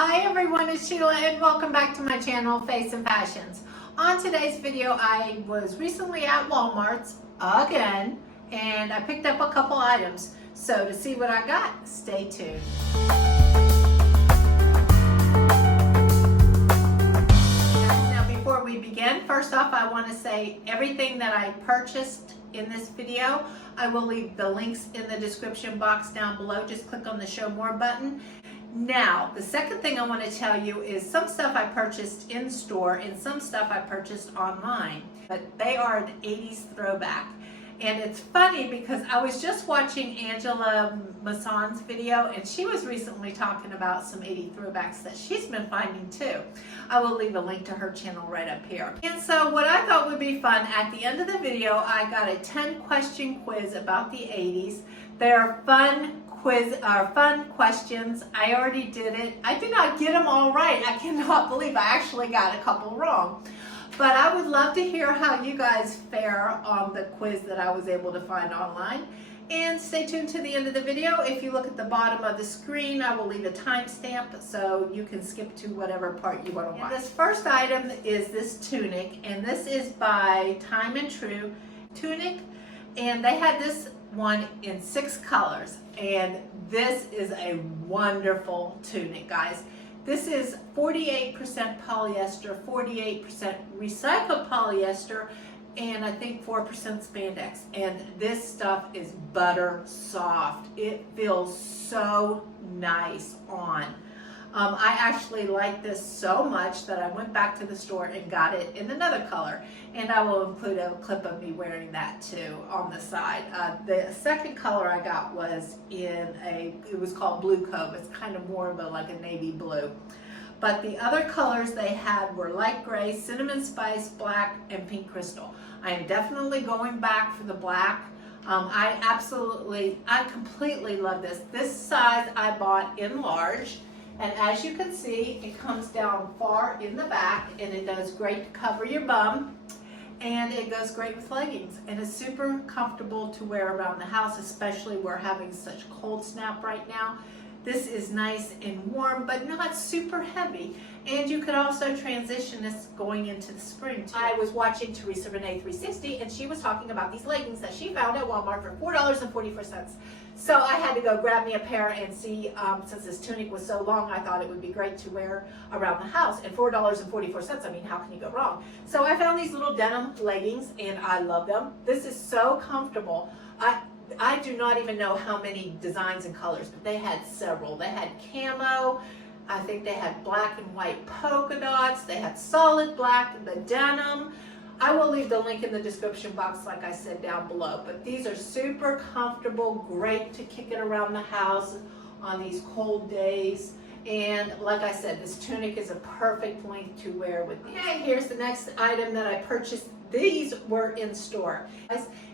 Hi everyone, it's Sheila and welcome back to my channel, Face and Fashions. On today's video, I was recently at Walmart's again, and I picked up a couple items. So to see what I got, stay tuned. Now before we begin, first off, I want to say everything that I purchased in this video, I will leave the links in the description box down below. Just click on the show more button. Now, the second thing I want to tell you is some stuff I purchased in store and some stuff I purchased online, but they are an 80s throwback. And it's funny because I was just watching Angela Mason's video and she was recently talking about some 80s throwbacks that she's been finding too. I will leave a link to her channel right up here. And so what I thought would be fun, at the end of the video, I got a 10-question quiz about the 80s. They're fun questions. I already did it. I did not get them all right. I cannot believe I actually got a couple wrong. But I would love to hear how you guys fare on the quiz that I was able to find online. And stay tuned to the end of the video. If you look at the bottom of the screen, I will leave a timestamp so you can skip to whatever part you want to watch. And this first item is this tunic, and this is by Time and True Tunic, and they had this one in 6 colors, and this is a wonderful tunic, guys. This is 48% polyester, 48% recycled polyester, and I think 4% spandex. And this stuff is butter soft. It feels so nice on. I actually like this so much that I went back to the store and got it in another color. And I will include a clip of me wearing that too on the side. The second color I got was it was called Blue Cove. It's kind of more of like a navy blue. But the other colors they had were light gray, cinnamon spice, black, and pink crystal. I am definitely going back for the black. I completely love this. This size I bought in large. And as you can see, it comes down far in the back, and it does great to cover your bum, and it goes great with leggings, and it's super comfortable to wear around the house, especially we're having such cold snap right now. This is nice and warm, but not super heavy. And you could also transition this going into the spring too. I was watching Teresa Renee 360, and she was talking about these leggings that she found at Walmart for $4.44. So I had to go grab me a pair and see, since this tunic was so long, I thought it would be great to wear around the house. And $4.44, I mean, how can you go wrong? So I found these little denim leggings, and I love them. This is so comfortable. I do not even know how many designs and colors, but they had several. They had camo, I think they had black and white polka dots, they had solid black, the denim. I will leave the link in the description box, like I said, down below. But these are super comfortable, great to kick it around the house on these cold days. And like I said, this tunic is a perfect length to wear with these. Okay, here's the next item that I purchased. These were in store,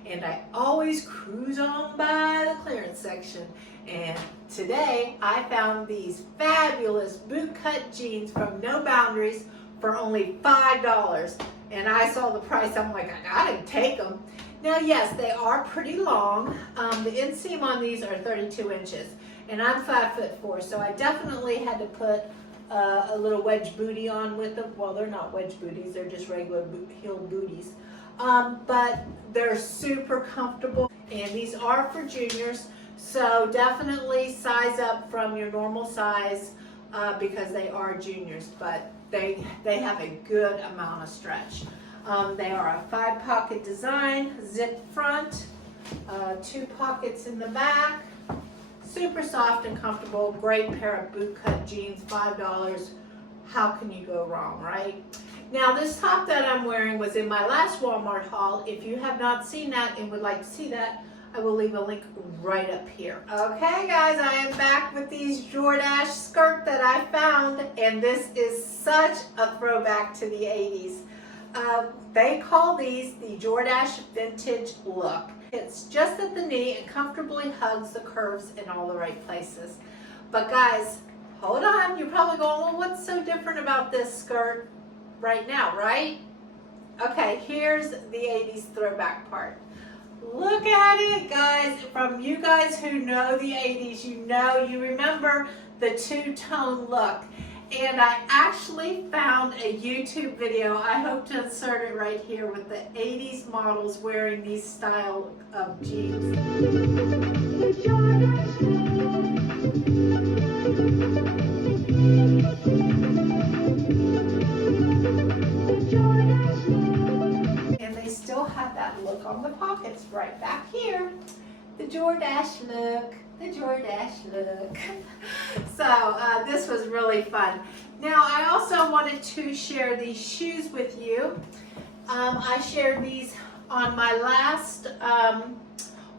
and I always cruise on by the clearance section. And today I found these fabulous bootcut jeans from No Boundaries for only $5. And I saw the price, I'm like, I gotta take them. Now yes, they are pretty long. The inseam on these are 32 inches. And I'm 5'4", so I definitely had to put a little wedge booty on with them. Well, they're not wedge booties, they're just regular heel booties. But they're super comfortable, and these are for juniors, so definitely size up from your normal size because they are juniors, but they have a good amount of stretch. They are a 5-pocket design, zip front, 2 pockets in the back. Super soft and comfortable, great pair of bootcut jeans, $5. How can you go wrong, right? Now this top that I'm wearing was in my last Walmart haul. If you have not seen that and would like to see that, I will leave a link right up here. Okay guys, I am back with these Jordache skirt that I found, and this is such a throwback to the 80s. They call these the Jordache vintage look. It's just at the knee and comfortably hugs the curves in all the right places. But guys, hold on, you're probably going, well, what's so different about this skirt right now, right? Okay, here's the 80s throwback part. Look at it, guys. From you guys who know the 80s, you remember the two-tone look. And I actually found a YouTube video, I hope to insert it right here, with the 80s models wearing these style of jeans. And they still have that look on the pockets right back here. The Jordache look. The Jordache look. So this was really fun. Now I also wanted to share these shoes with you. I shared these on my last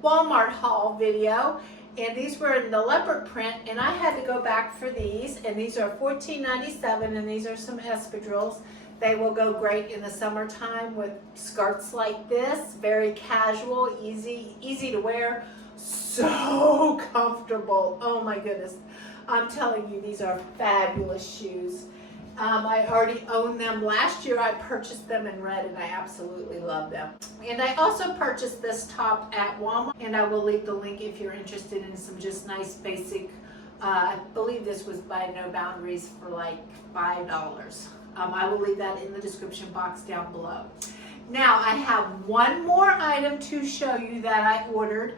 Walmart haul video, and these were in the leopard print, and I had to go back for these, and these are $14.97, and these are some espadrilles. They will go great in the summertime with skirts like this. Very casual, easy to wear. So comfortable. Oh my goodness. I'm telling you, these are fabulous shoes. I already owned them. Last year I purchased them in red and I absolutely love them. And I also purchased this top at Walmart, and I will leave the link if you're interested in some just nice basic, I believe this was by No Boundaries for like $5. I will leave that in the description box down below. Now I have one more item to show you that I ordered.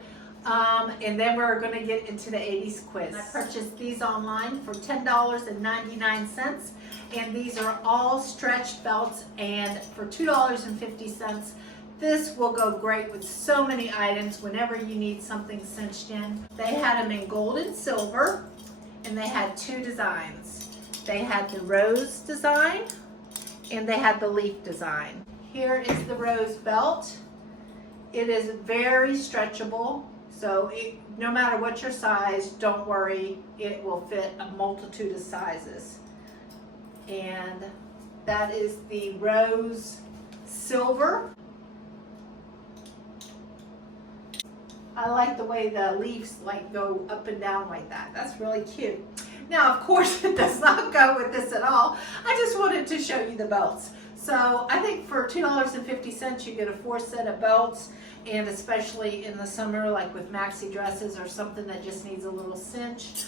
And then we're going to get into the 80s quiz. I purchased these online for $10.99, and these are all stretch belts, and for $2.50. This will go great with so many items whenever you need something cinched in. They had them in gold and silver, and they had two designs. They had the rose design, and they had the leaf design. Here is the rose belt. It is very stretchable. So no matter what your size, don't worry, it will fit a multitude of sizes. And that is the rose silver. I like the way the leaves like go up and down like that. That's really cute. Now, of course, it does not go with this at all. I just wanted to show you the belts. So I think for $2.50 you get a 4 set of belts, and especially in the summer, like with maxi dresses or something that just needs a little cinch,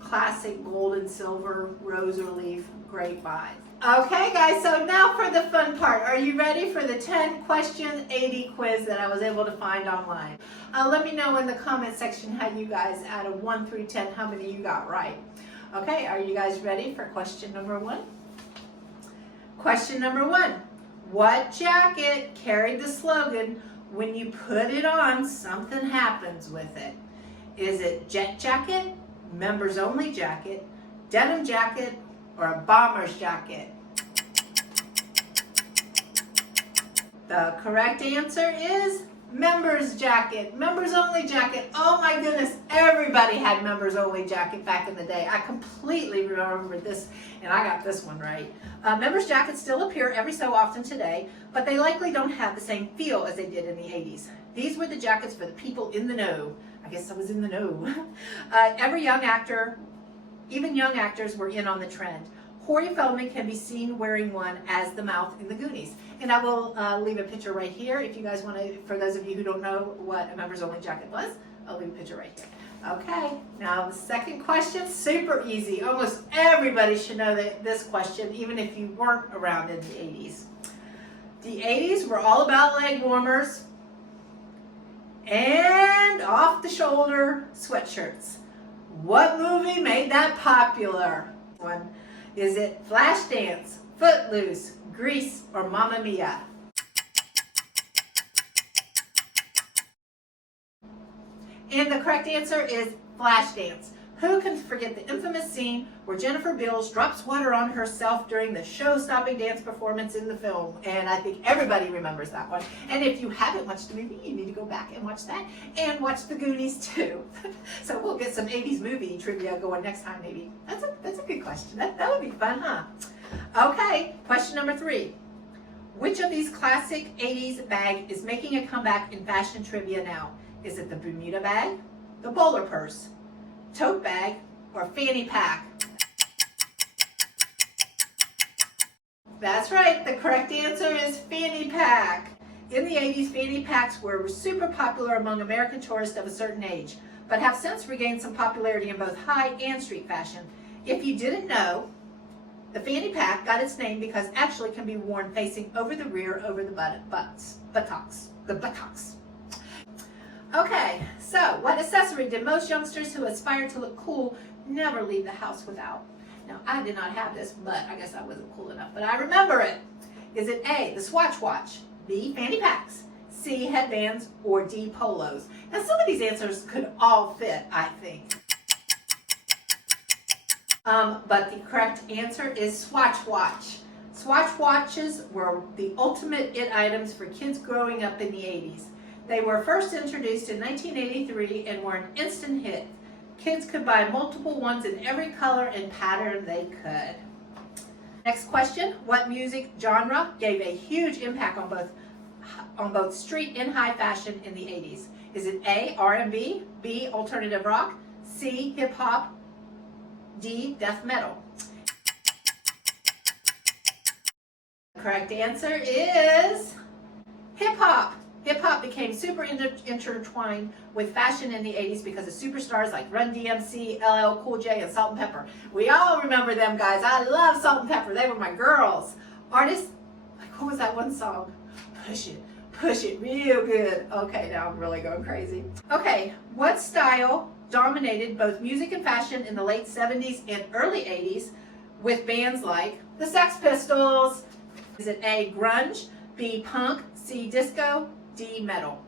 classic gold and silver, rose or leaf, great buy. Okay guys, so now for the fun part. Are you ready for the 10 question 80 quiz that I was able to find online? Let me know in the comment section how you guys, out of 1 through 10, how many you got right. Okay, are you guys ready for question number 1? Question number 1. What jacket carried the slogan, "When you put it on, something happens with it"? Is it jet jacket, members only jacket, denim jacket, or a bomber's jacket? The correct answer is members jacket, members only jacket. Oh my goodness, everybody had members only jacket back in the day. I completely remember this, and I got this one right. Members jackets still appear every so often today, but they likely don't have the same feel as they did in the 80s. These were the jackets for the people in the know. I guess I was in the know. Every young actor, even young actors, were in on the trend. Corey Feldman can be seen wearing one as the mouth in the Goonies. And I will leave a picture right here if you guys want to, for those of you who don't know what a members only jacket was, I'll leave a picture right here. Okay, now the second question, super easy. Almost everybody should know this question, even if you weren't around in the 80s. The 80s were all about leg warmers and off-the-shoulder sweatshirts. What movie made that popular? One. Is it Flashdance, Footloose, Grease, or Mamma Mia? And the correct answer is Flashdance. Who can forget the infamous scene where Jennifer Beals drops water on herself during the show-stopping dance performance in the film? And I think everybody remembers that one. And if you haven't watched the movie, you need to go back and watch that, and watch the Goonies too. So we'll get some 80s movie trivia going next time maybe. That's a good question. That would be fun, huh? Okay, question number 3. Which of these classic 80s bag is making a comeback in fashion trivia now? Is it the Bermuda bag, the bowler purse, tote bag, or fanny pack? That's right, the correct answer is fanny pack. In the 80s, fanny packs were super popular among American tourists of a certain age, but have since regained some popularity in both high and street fashion. If you didn't know, The fanny pack got its name because actually can be worn facing over the rear over the buttocks. Okay, so what accessory did most youngsters who aspire to look cool never leave the house without? Now, I did not have this, but I guess I wasn't cool enough, but I remember it. Is it A, the Swatch watch, B, fanny packs, C, headbands, or D, polos? Now, some of these answers could all fit, I think. But the correct answer is Swatch watch. Swatch watches were the ultimate it items for kids growing up in the 80s. They were first introduced in 1983 and were an instant hit. Kids could buy multiple ones in every color and pattern they could. Next question, what music genre gave a huge impact on both street and high fashion in the 80s? Is it A, R&B, B, alternative rock, C, hip hop, D, death metal? The correct answer is hip hop. Hip hop became super intertwined with fashion in the 80s because of superstars like Run DMC, LL Cool J, and Salt and Pepper. We all remember them guys. I love Salt and Pepper. They were my girls. Artists, like what was that one song? Push it real good. Okay, now I'm really going crazy. Okay, what style dominated both music and fashion in the late 70s and early 80s with bands like the Sex Pistols? Is it A, grunge, B, punk, C, disco, D, metal?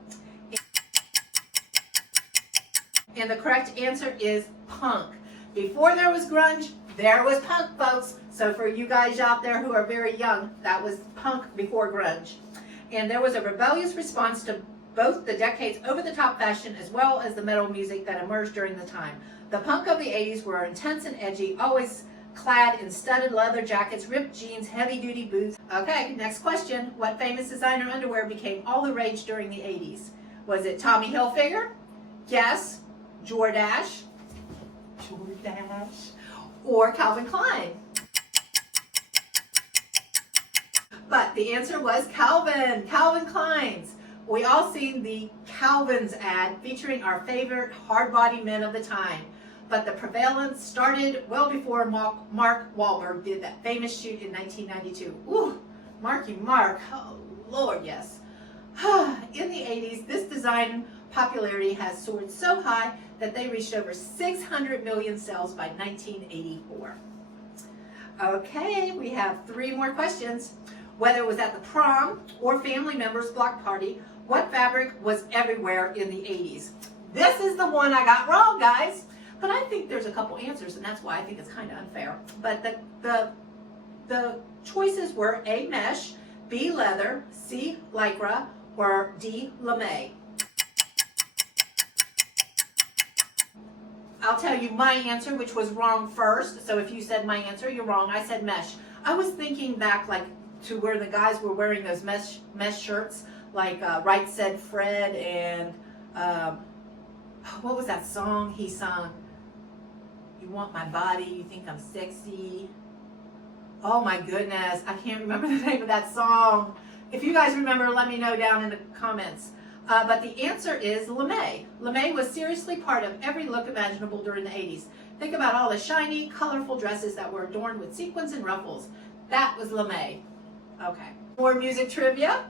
And the correct answer is punk. Before there was grunge, there was punk, folks. So for you guys out there who are very young, that was punk before grunge. And there was a rebellious response to both the decade's over-the-top fashion as well as the metal music that emerged during the time. The punk of the 80s were intense and edgy, always clad in studded leather jackets, ripped jeans, heavy-duty boots. Okay, next question. What famous designer underwear became all the rage during the 80s? Was it Tommy Hilfiger, Guess, Jordache, or Calvin Klein? But the answer was Calvin Klein's. We all seen the Calvin's ad featuring our favorite hard-body men of the time. But the prevalence started well before Mark Wahlberg did that famous shoot in 1992. Ooh, Marky Mark, oh Lord, yes. In the 80s, this design popularity has soared so high that they reached over 600 million sales by 1984. Okay, we have 3 more questions. Whether it was at the prom or family members' block party, what fabric was everywhere in the 80s? This is the one I got wrong, guys. But I think there's a couple answers, and that's why I think it's kind of unfair. But the choices were A, mesh, B, leather, C, lycra, or D, lame. I'll tell you my answer, which was wrong first. So if you said my answer, you're wrong. I said mesh. I was thinking back like to where the guys were wearing those mesh shirts, like Right Said Fred and what was that song he sung? You want my body, you think I'm sexy. Oh my goodness, I can't remember the name of that song. If you guys remember, let me know down in the comments. But the answer is lame. Lame was seriously part of every look imaginable during the 80s. Think about all the shiny, colorful dresses that were adorned with sequins and ruffles. That was lame. Okay, more music trivia.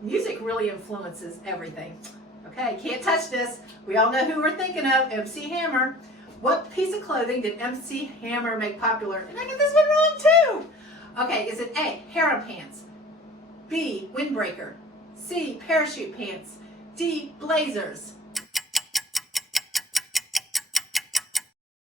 Music really influences everything. Okay, can't touch this. We all know who we're thinking of, MC Hammer. What piece of clothing did MC Hammer make popular? And I get this one wrong too. Okay, is it A, harem pants, B, windbreaker, C, parachute pants, D, blazers?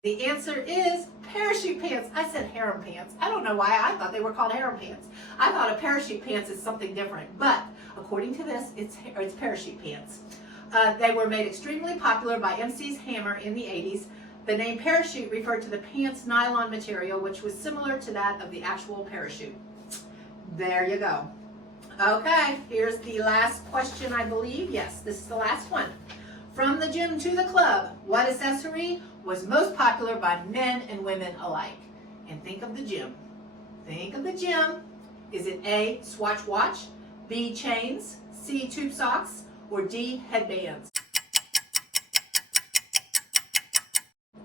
The answer is parachute pants. I said harem pants. I don't know why I thought they were called harem pants. I thought a parachute pants is something different, but according to this, it's parachute pants. They were made extremely popular by MC's Hammer in the 80s. The name parachute referred to the pants' nylon material, which was similar to that of the actual parachute. There you go. Okay, here's the last question, I believe. Yes, this is the last one. From the gym to the club, what accessory was most popular by men and women alike? And think of the gym. Think of the gym. Is it A, Swatch watch, B, chains, C, tube socks, or D, headbands?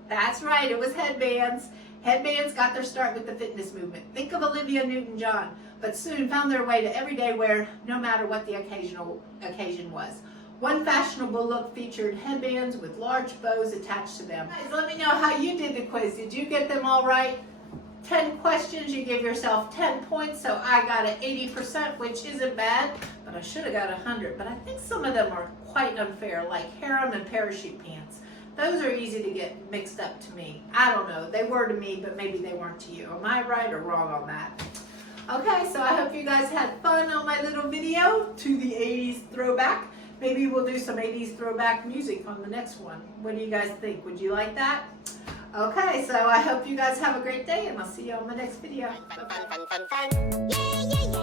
That's right, it was headbands. Headbands got their start with the fitness movement. Think of Olivia Newton-John, but soon found their way to everyday wear no matter what the occasion was. One fashionable look featured headbands with large bows attached to them. Guys, let me know how you did the quiz. Did you get them all right? 10 questions, you give yourself 10 points, so I got an 80%, which isn't bad, but I should have got 100. But I think some of them are quite unfair, like harem and parachute pants. Those are easy to get mixed up to me. I don't know, they were to me, but maybe they weren't to you. Am I right or wrong on that? Okay, so I hope you guys had fun on my little video to the 80s throwback. Maybe we'll do some 80s throwback music on the next one. What do you guys think? Would you like that? Okay, so I hope you guys have a great day, and I'll see you on the next video. Bye-bye.